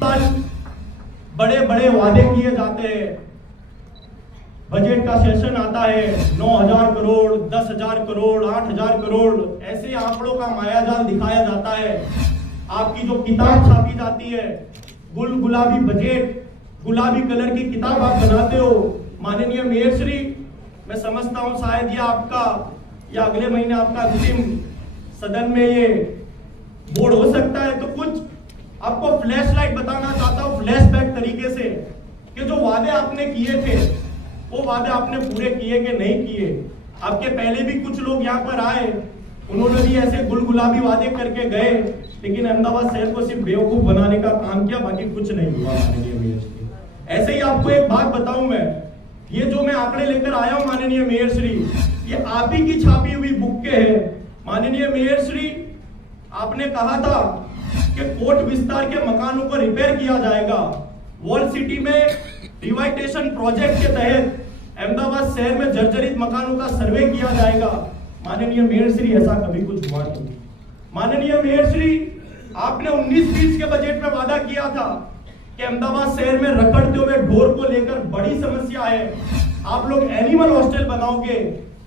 बड़े बड़े वादे किए जाते हैं, बजट का सेशन आता है, 9,000 करोड़, 10,000 करोड़, 8,000 करोड़, ऐसे आंकड़ों का मायाजाल दिखाया जाता है। आपकी जो किताब छापी जाती है, गुलाबी बजट, गुलाबी कलर की किताब आप बनाते हो। माननीय मेयर श्री, मैं समझता हूं शायद ये आपका या अगले महीने आपका अंतिम सदन में ये बोर्ड हो सकता है, तो कुछ आपको फ्लैश लाइट बताना चाहता हूं फ्लैशबैक तरीके से कि जो वादे आपने किए थे वो वादे आपने पूरे किए कि नहीं किए। आपके पहले भी कुछ लोग यहाँ पर आए, उन्होंने भी ऐसे गुलाबी वादे करके गए, लेकिन अहमदाबाद शहर को सिर्फ बेवकूफ बनाने का काम किया, बाकी कुछ नहीं हुआ। माननीय मेयर श्री, ऐसे ही आपको एक बात बताऊं मैं, ये जो मैं आंकड़े लेकर आया हूं माननीय मेयर श्री, ये आप ही की छापी हुई बुक के हैं। माननीय मेयर श्री, आपने कहा था कि कोर्ट विस्तार के मकानों को रिपेयर किया जाएगा। वॉल सिटी में रिवाइटेशन प्रोजेक्ट के तहत अहमदाबाद शहर में जर्जरित मकानों का सर्वे किया जाएगा। माननीय मेयर श्री, ऐसा कभी कुछ हुआ नहीं। माननीय मेयर श्री, आपने 19-20 के बजट में वादा किया था कि अहमदाबाद शहर में रखड़ते हुए ढोर को लेकर बड़ी समस्या है, आप लोग एनिमल हॉस्टल बनाओगे।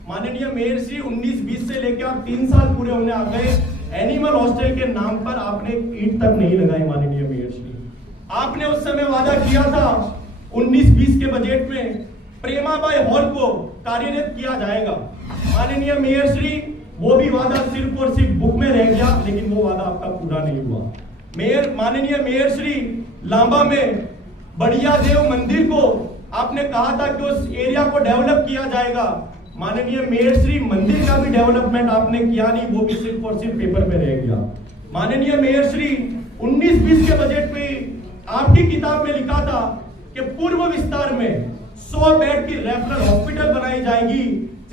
माननीय मेयर श्री, 19-20 से लेकर आप 3 साल पूरे होने आ गए, एनिमल हॉस्टल के नाम पर आपने ईंट तक नहीं लगाई। माननीय मेयर श्री, आपने उस समय वादा किया था 19-20 के बजट में प्रेमाबाई हॉल को कार्यरत किया जाएगा। माननीय मेयर श्री, वो भी वादा सिर्फ और सिर्फ बुक में रह गया, लेकिन वो वादा आपका पूरा नहीं हुआ। माननीय मेयर श्री, लांबा में बढ़िया देव मंदिर को आपने कहा था कि उस एरिया को डेवलप किया जाएगा। माननीय मेयर श्री, मंदिर का भी डेवलपमेंट आपने किया नहीं, वो भी सिर्फ और सिर्फ पेपर पे रह गया। माननीय मेयर श्री, 19-20 के बजट में आपकी किताब में लिखा था कि पूर्व विस्तार में 100 बेड की रेफरल हॉस्पिटल बनाई जाएगी,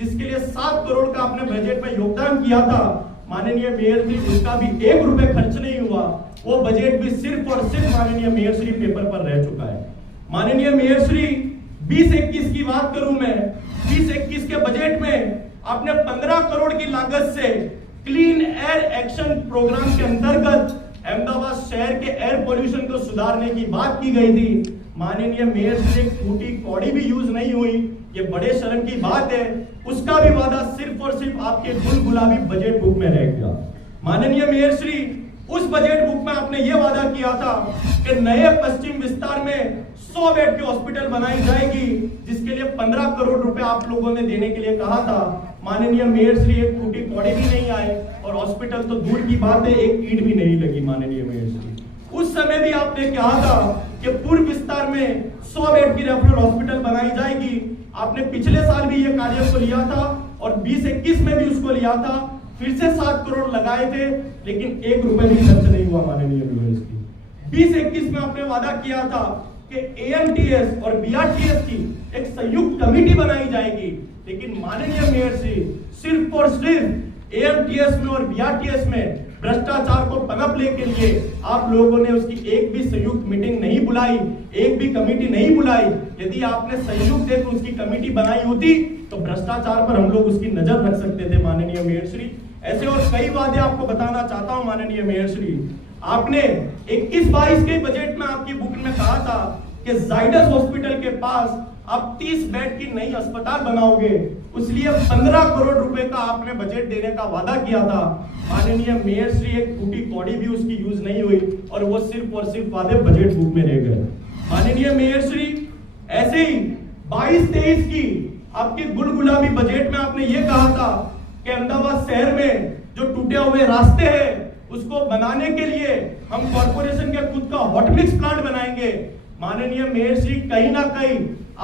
जिसके लिए 7 करोड़ का आपने बजट में योगदान किया था। माननीय मेयर श्री, उसका भी 1 रुपए खर्च नहीं हुआ, वो बजट भी सिर्फ और सिर्फ माननीय मेयर श्री पेपर पर रह चुका है। माननीय मेयर श्री, 20-21 की बात करूं मैं, 20-21 के बजट में आपने 15 करोड़ की लागत से क्लीन एयर एक्शन प्रोग्राम के अंतर्गत अहमदाबाद शहर के एयर पोल्यूशन को सुधारने की बात की गई थी। माननीय मेयर श्री, टूटी कौड़ी भी यूज नहीं हुई, ये बड़े शर्म की बात है। उसका भी वादा सिर्फ और सिर्फ आपके गुलाबी बजट बुक में रह गया। माननीय मेयर श्री, उस बजट बुक में आपने ये वादा किया था कि नए पश्चिम विस्तार में 100 बेड की हॉस्पिटल बनाई जाएगी, जिसके लिए 15 करोड़ रुपए आप लोगों ने देने के लिए कहा था। माननीय मेयर श्री, एक टूटी कौड़ी भी नहीं आए और हॉस्पिटल तो दूर की बात है, एक ईंट भी नहीं लगी। माननीय मेयर श्री, उस समय भी आपने कहा था कि पूर्व विस्तार में 100 बेड की रेफरल हॉस्पिटल बनाई जाएगी। आपने पिछले साल भी ये कार्य को लिया था और 20-21 में भी उसको लिया था, फिर से 7 करोड़ लगाए थे, लेकिन 1 रुपए भी खर्च नहीं हुआ। माननीय मेयर श्री, 20-21 में आपने वादा किया था कि AMTS और BRTS की एक संयुक्त कमेटी बनाई जाएगी, लेकिन माननीय मेयर श्री, सिर्फ और सिर्फ AMTS में और BRTS में भ्रष्टाचार को पनपने के लिए आप लोगों ने उसकी एक भी संयुक्त मीटिंग नहीं बुलाई, एक भी कमेटी नहीं बुलाई। यदि आपने संयुक्त एक उसकी कमेटी बनाई होती तो भ्रष्टाचार पर हम लोग उसकी नजर रख सकते थे। माननीय मेयर श्री, ऐसे और कई वादे आपको बताना चाहता हूं। माननीय मेयर श्री, आपने 21-22 के बजट में आपकी बुक में कहा था कि जाइडस हॉस्पिटल के पास आप 30 बेड की नई अस्पताल बनाओगे, इसलिए 15 करोड़ रुपए का आपने बजट देने का वादा किया था। माननीय मेयर श्री, एक टूटी कौड़ी भी उसकी यूज नहीं हुई और वो सिर्फ और सिर्फ वादे बजट बुक में रह गए। माननीय मेयर श्री, ऐसे ही 22-23 की आपकी गुलाबी बजट में आपने ये कहा था कि अहमदाबाद शहर में जो टूटे हुए रास्ते हैं उसको बनाने के लिए हम कॉर्पोरेशन के खुद का हॉट मिक्स प्लांट बनाएंगे। माननीय मेयर श्री, कहीं ना कहीं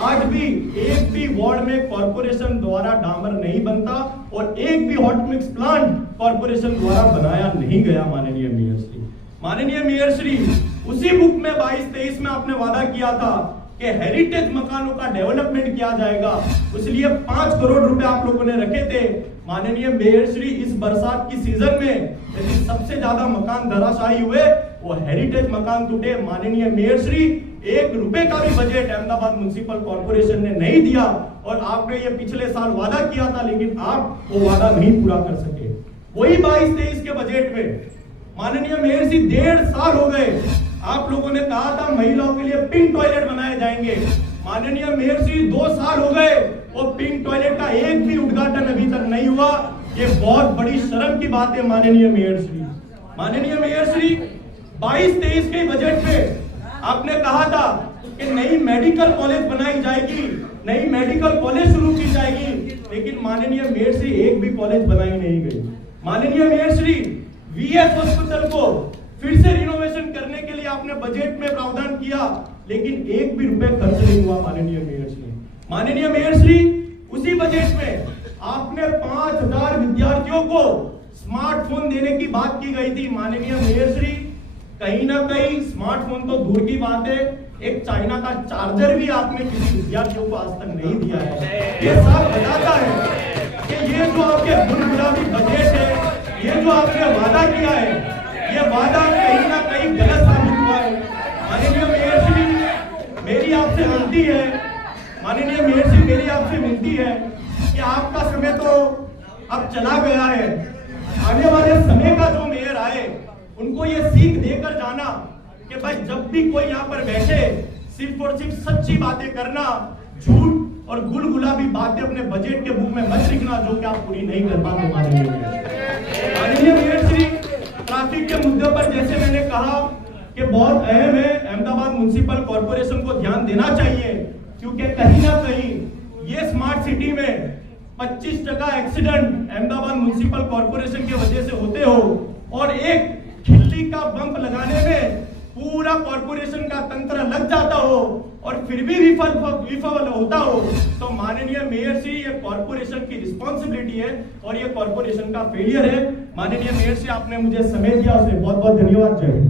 आज भी एक भी वार्ड में कॉर्पोरेशन द्वारा डामर नहीं बनता और एक भी हॉट मिक्स प्लांट कॉर्पोरेशन द्वारा बनाया नहीं गया। माननीय मेयर श्री, माननीय मेयर श्री, उसी बुक में 22-23 में आपने वादा किया था कि हेरिटेज मकानों का डेवलपमेंट किया जाएगा, इसलिए 5 करोड़ रुपए आप लोगों ने रखे थे। माननीय मेयर श्री, इस बरसात की सीजन में यदि सबसे ज्यादा मकान धराशायी हुए वो हेरिटेज मकान टूटे। माननीय मेयर श्री, 1 रुपए का भी बजट अहमदाबाद म्युनिसिपल कॉर्पोरेशन ने नहीं दिया और आपने ये पिछले साल वादा किया था, लेकिन आप वो वादा नहीं पूरा कर सके। वही 22-23 के बजट में माननीय मेयर श्री, 1.5 साल हो गए आप लोगों ने कहा था महिलाओं के लिए पिंक टॉयलेट बनाए जाएंगे। माननीय मेयर श्री 2 साल हो गए, वो पिंक टॉयलेट का एक भी उद्घाटन अभी तक नहीं हुआ। ये बहुत बड़ी शर्म की बात है माननीय मेयर श्री। माननीय मेयर श्री 22-23 के बजट में आपने कहा था कि नई मेडिकल कॉलेज बनाई जाएगी, नई मेडिकल कॉलेज शुरू की जाएगी, लेकिन माननीय मेयर श्री एक भी कॉलेज बनाई नहीं गई। माननीय मेयर श्री वीएस हॉस्पिटल को फिर से रिनोवेशन करने के लिए आपने बजट में प्रावधान किया, लेकिन एक भी रुपए खर्च नहीं हुआ माननीय मेयर श्री। माननीय मेयर श्री उसी बजट में आपने 5000 विद्यार्थियों को स्मार्टफोन देने की बात की गई थी। माननीय मेयर श्री कहीं ना कहीं स्मार्टफोन तो दूर की बात है, एक चाइना का चार्जर भी आपने किसी विद्यार्थियों को आज तक नहीं दिया है। ये सब बताता है कि ये जो आपके गुलगुलाबी बजट है, ये जो आपने वादा किया है, ये वादा कहीं ना कहीं गलत साबित हुआ है। माननीय मेयर श्री मेरी आपसे विनती है, माननीय मेयर श्री मेरी आपसे विनती है कि आपका समय तो अब चला गया है। आने वाले समय का जो मेयर आए उनको ये सीख देकर जाना कि भाई जब भी कोई यहाँ पर बैठे सिर्फ और सिर्फ सच्ची बातें करना, झूठ और गुलगुलाबी बातें अपने बजट के बुक में मत लिखना जो कि आप पूरी नहीं कर पाते। माननीय मेयर श्री ट्रैफिक के मुद्दे पर जैसे मैंने कहा कि बहुत अहम है, अहमदाबाद म्युनिसिपल कॉर्पोरेशन को ध्यान देना चाहिए, क्योंकि कहीं ना कहीं ये स्मार्ट सिटी में 25% एक्सीडेंट अहमदाबाद म्युनिसिपल कॉर्पोरेशन की वजह से होते हो और एक खिल्ली का बम्प लगाने में पूरा कॉर्पोरेशन का तंत्र लग जाता हो और फिर भी विफल होता हो, तो माननीय मेयर श्री ये कॉर्पोरेशन की रिस्पॉन्सिबिलिटी है और ये कॉर्पोरेशन का फेलियर है। माननीय मेयर श्री आपने मुझे समय दिया, उसके बहुत बहुत धन्यवाद। जय हिंद।